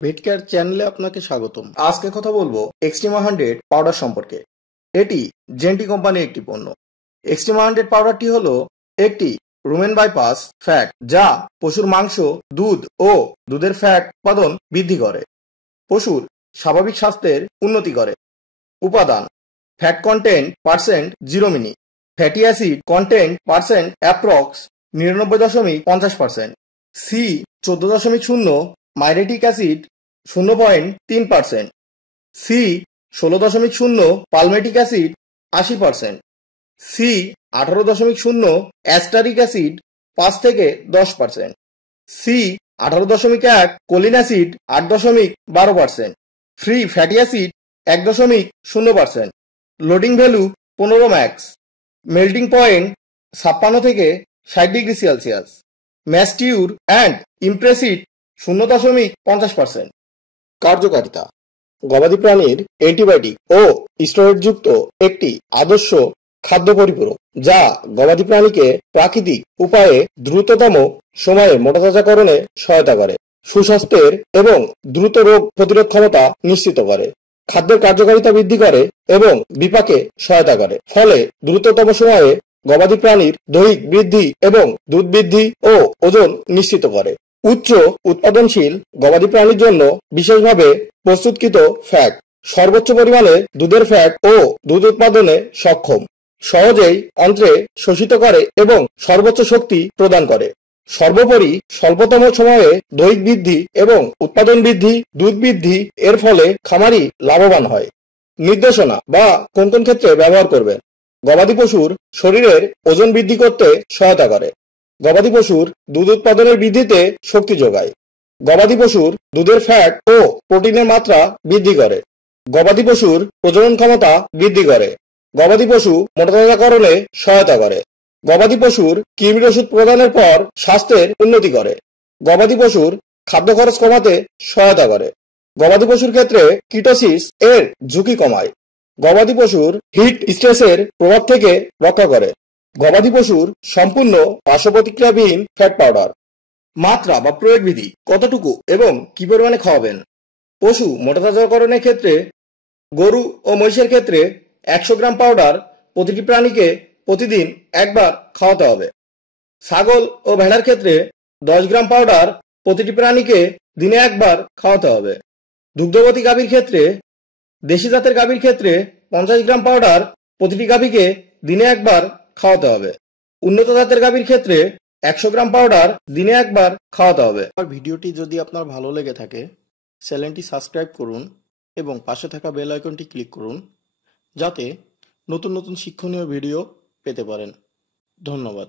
ভেটকেয়ার চ্যানেলে আপনাকে স্বাগতম। আজকে কথা বলবো এক্সট্রিমা 100 পাউডার সম্পর্কে। এটি জেন্টি কোম্পানির একটি পণ্য। এক্সট্রিমা 100 পাউডারটি হলো একটি রুমেন বাইপাস ফ্যাট, যা পশুর মাংস, দুধ ও দুধের ফ্যাট উৎপাদন বৃদ্ধি করে, পশুর স্বাভাবিক স্বাস্থ্যের উন্নতি করে। উপাদান: ফ্যাট কন্টেন্ট পার্সেন্ট 0 মিলি, fatty acid content percent approx 99.50%, C 14.0, myristic acid 0.3%, C 16.0, palmitic acid 80%, C 18.0, stearic acid 5 থেকে 10%, সি 18.1, কোলিন acid 8.12%, free fatty acid 1.0%, loading value 15 max, melting point 56 থেকে 60 degree Celsius, moisture and impurities 0.50%। কার্যকারিতা: গবাদি প্রাণীর antibiotic ও স্টেরয়েডযুক্ত একটি আদর্শ খাদ্য পরিপূরক, যা গবাদি প্রাণীকে প্রাকৃতিক উপায়ে দ্রুততম সময়ে মোটাতাজাকরণে সহায়তা করে, সুস্বাস্থ্যের এবং দ্রুত রোগ প্রতিরোধ ক্ষমতা নিশ্চিত করে, খাদ্যের কার্যকারিতা বৃদ্ধি করে এবং বিপাকে সহায়তা করে, ফলে দ্রুততম সময়ে গবাদি প্রাণীর দৈহিক বৃদ্ধি এবং দুধ বৃদ্ধি ও ওজন নিশ্চিত করে। উচ্চ উৎপাদনশীল গবাদি প্রাণীর জন্য বিশেষভাবে প্রস্তুতকৃত ফ্যাট, সর্বোচ্চ পরিমাণে দুধের ফ্যাট ও দুধ উৎপাদনে সক্ষম, সহজেই অন্ত্রে শোষিত করে এবং সর্বোচ্চ শক্তি প্রদান করে। সর্বোপরি স্বল্পতম সময়ে দৈহিক বৃদ্ধি এবং উৎপাদন বৃদ্ধি, দুধ বৃদ্ধি, এর ফলে খামারি লাভবান হয়। নির্দেশনা বা কোন কোন ক্ষেত্রে ব্যবহার করবেন: গবাদি পশুর শরীরের ওজন বৃদ্ধি করতে সহায়তা করে, গবাদি পশুর দুধ উৎপাদনের বৃদ্ধিতে শক্তি যোগায়, গবাদি পশুর দুধের ফ্যাট ও প্রোটিনের মাত্রা বৃদ্ধি করে, গবাদি পশুর প্রজনন ক্ষমতা বৃদ্ধি করে, গবাদি পশু মোটাতাজাকরণে সহায়তা করে, গবাদি পশুর কৃমির ওষুধ প্রদানের পর স্বাস্থ্যের উন্নতি করে, গবাদি পশুর খাদ্য খরচ কমাতে সহায়তা করে, গবাদি পশুর ক্ষেত্রে কিটোসিস এর ঝুঁকি কমায়, গবাদি পশুর হিট স্ট্রেসের প্রভাব থেকে রক্ষা করে, গবাদি পশুর সম্পূর্ণ পার্শ্ব প্রতিক্রিয়াবিহীন ফ্যাট পাউডার। মাত্রা বা প্রয়োগ বিধি: কতটুকু এবং কি পরিমাণে খাওয়াবেন? পশু মোটাতাজাকরণের ক্ষেত্রে গরু ও মহিষের ক্ষেত্রে 100 গ্রাম পাউডার প্রতিটি প্রাণীকে প্রতিদিন একবার খাওয়াতে হবে। ছাগল ও ভেড়ার ক্ষেত্রে 10 গ্রাম পাউডার প্রতিটি প্রাণীকে দিনে একবার খাওয়াতে হবে। দুগ্ধবতী গাভীর ক্ষেত্রে, দেশি জাতের গাভীর ক্ষেত্রে 50 গ্রাম পাউডার প্রতিটি গাভীকে দিনে একবার খাওয়াতে হবে। উন্নত জাতের গাভীর ক্ষেত্রে 100 গ্রাম পাউডার দিনে একবার খাওয়াতে হবে। আর ভিডিওটি যদি আপনার ভালো লেগে থাকে, চ্যানেলটি সাবস্ক্রাইব করুন এবং পাশে থাকা বেল আইকনটি ক্লিক করুন, যাতে নতুন নতুন শিক্ষণীয় ভিডিও পেতে পারেন। ধন্যবাদ।